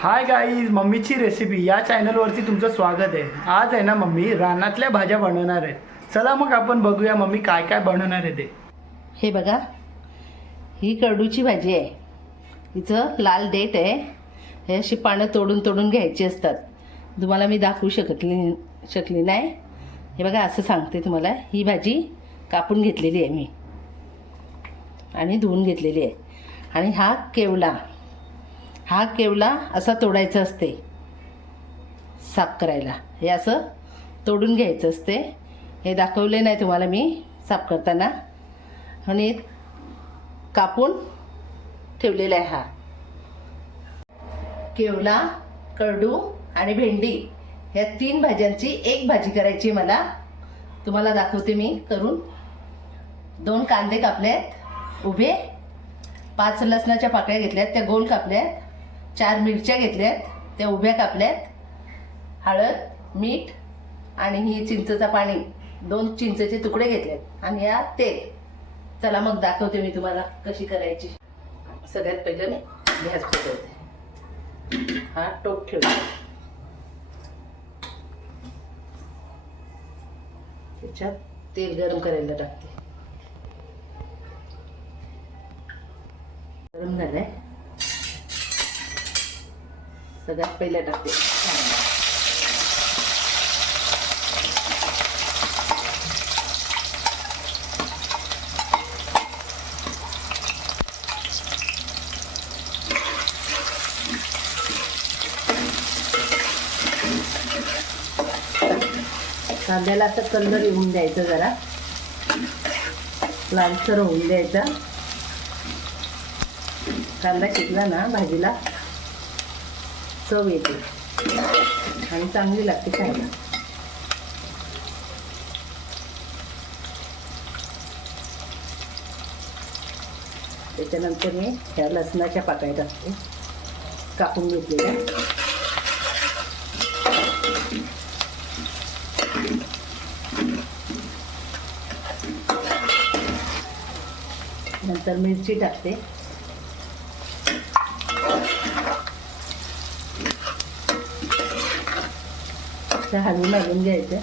Hi guys मम्मीची recipe या चॅनलवरती तुमचं स्वागत आहे. आज आहे ना मम्मी रानातल्या भाज्या बनवणार आहे. चला मग आपण बघूया मम्मी काय काय बनवणार आहे ते. हे बघा ही कडूची भाजी आहे. हिचं लाल डेट आहे. हे अशी पानं तोडून तोडून घ्यायची असतात. तुम्हाला मी दाखवू शकतली शकली नाही. हे बघा असं सांगते तुम्हाला. ही भाजी कापून घेतलेली आहे मी. आणि धुवून घेतलेली आहे. आणि हा केवला. हा केवला असा तोडायचा असते. साफ करायला. हे असं तोडून घ्यायचं असते. हे दाखवले नाही तुम्हाला मी साफ करताना. आणि कापून ठेवलेला आहे हा. केवला करडू आणि भेंडी ह्या तीन भाज्यांची एक भाजी करायची मला. तुम्हाला दाखवते मी करून. दोन कांदे कापले आहेत उभे. पाच लसणाच्या पाकळ्या घेतल्या आहेत त्या गोल कापल्यात. चार मिरच्या घेतल्यात त्या उभ्या कापल्यात. हळद मीठ आणि ही चिंचचं पाणी दोन चिंचेचे तुकडे घेतलेत. आणि या तेल. चला मग दाखवते मी तुम्हाला कशी करायची. सगळ्यात पहिले मी गॅस पेटवते. हा टोप ठेवते. त्याच्यात तेल गरम करायला टाकते. गरम झालंय. सगळ्यात पहिल्या टाकते कांद्याला असं कलर येऊन द्यायचं जरा. लालसर होऊन द्यायचा. कांदा शिकला ना भाजीला. चव येते. आणि चांगली लागते खायला. त्याच्यानंतर मी ह्या लसणाच्या पाकळ्या टाकते कापून घेतलेल्या. नंतर मिरची टाकते. ते हलवून हलवून घ्यायचं.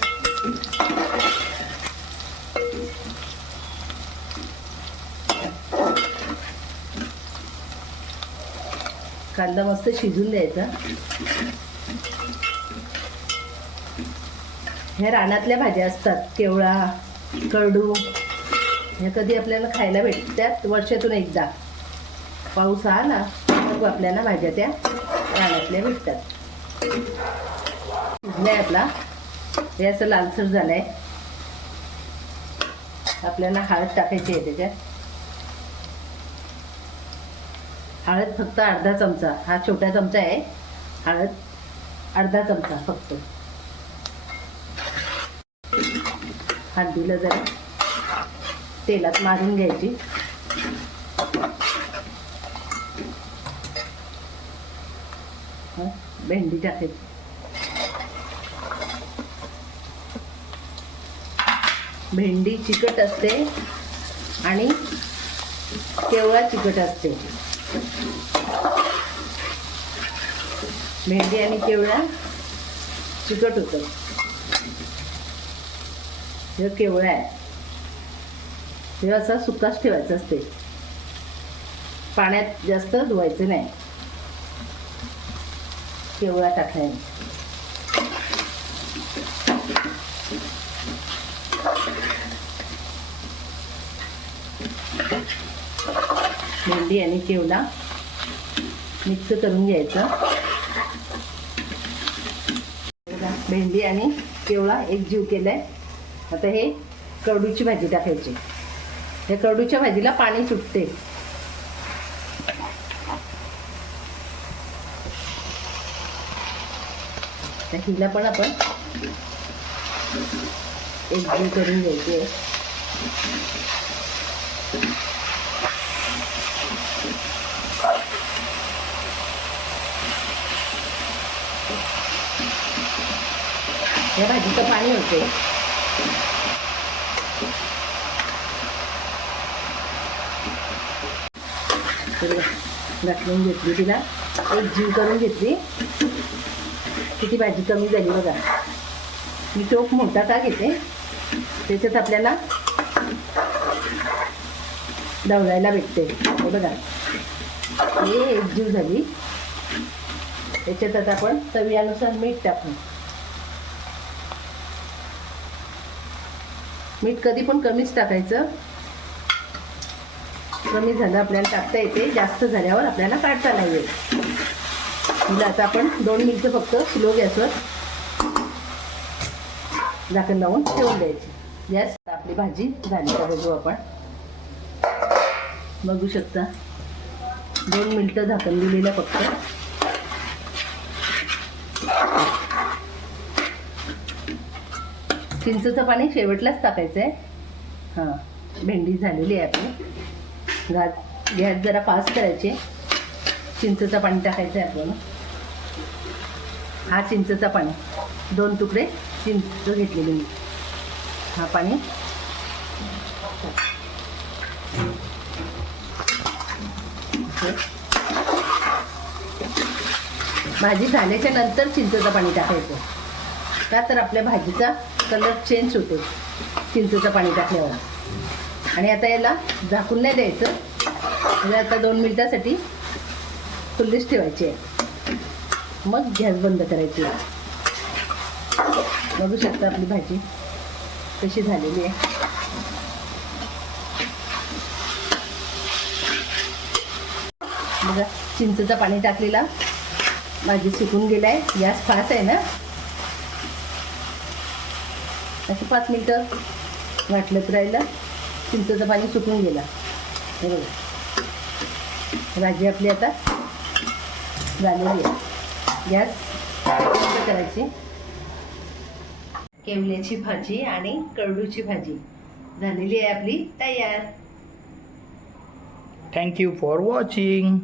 कांदा मस्त शिजून द्यायचा. ह्या रानातल्या भाज्या असतात केवळा कडू ह्या कधी आपल्याला खायला भेटतात वर्षातून एकदा. पाऊस आला मग आपल्याला भाज्या त्या रानातल्या भेटतात. शिजलाय आपला. हे असं लालसर झालंय. आपल्याला हळद टाकायची आहे त्याच्यात. हळद फक्त अर्धा चमचा. हा छोटा चमचा आहे. हळद अर्धा चमचा फक्त. हात दिलं जरा तेलात मारून घ्यायची. भेंडी टाकायची. भेंडी चिकट असते आणि केवळा चिकट असते. भेंडी आणि केवळा चिकट होतं. हे केवळा आहे. हे असा सुकाच ठेवायचं असते. पाण्यात जास्त धुवायचं नाही. केवळा टाकल्याने भेंडी आणि केवडा मिक्स करून घ्यायचं. भेंडी आणि केवळा एक जीव केलाय. आता हे कडूची भाजी टाकायची. या कडूच्या भाजीला पाणी सुटते. हिला पण आपण एक करून घ्यायची आहे या भाजीचं पाणी होते घालून घेतली तिला. एक जीव करून घेतली. किती भाजी कमी झाली बघा. मी टोप मोठा का घेते? त्याच्यात आपल्याला दवडायला भेटते. हे बघा. हे एकजीव झाली. त्याच्यात आता आपण चवीनुसार मीठ टाकू. मीठ कधी पण कमीच टाकायचं. कमी झालं आपल्याला टाकता येते. जास्त झाल्यावर आपल्याला काढता नाही येईल हिला आता आपण दोन मिनिटं फक्त स्लो गॅसवर झाकण लावून ठेवून द्यायची. गॅस आपली भाजी झाली. का बघू आपण. बघू शकता. दोन मिनटं झाकण दिलेलं फक्त. चिंचचं पाणी शेवटलाच टाकायचं आहे हां भेंडी झालेली आहे आपली. घात गॅस जरा फास्ट करायचे. चिंचचं पाणी टाकायचं आहे आपल्याला हा चिंचचा पाणी. दोन तुकडे चिंच घेतलेले मी. हा पाणी. भाजी झाल्याच्यानंतर चिंचेचं पाणी टाकायचं. का तर आपल्या भाजीचा कलर चेंज होतो चिंचेचं पाणी टाकल्यावर. आणि आता याला झाकून नाही द्यायचं. म्हणजे आता दोन मिनिटासाठी खुल्लीच ठेवायची आहे. मग गॅस बंद करायची बघू शकता आपली भाजी. कशी झालेली आहे? बघा चिंचचं पाणी टाकलेला. भाजी सुकून गेलाय. गॅस फास्ट आहे ना? असं पाच मिनटं वाटलंच राहिलं. चिंचचं पाणी सुकून गेलं. हे बघा. भाजी आपली आता झालेली आहे. गॅस करायची. केवल्याची भाजी आणि करडूची भाजी. झालेली आहे आपली तयार. Thank you for watching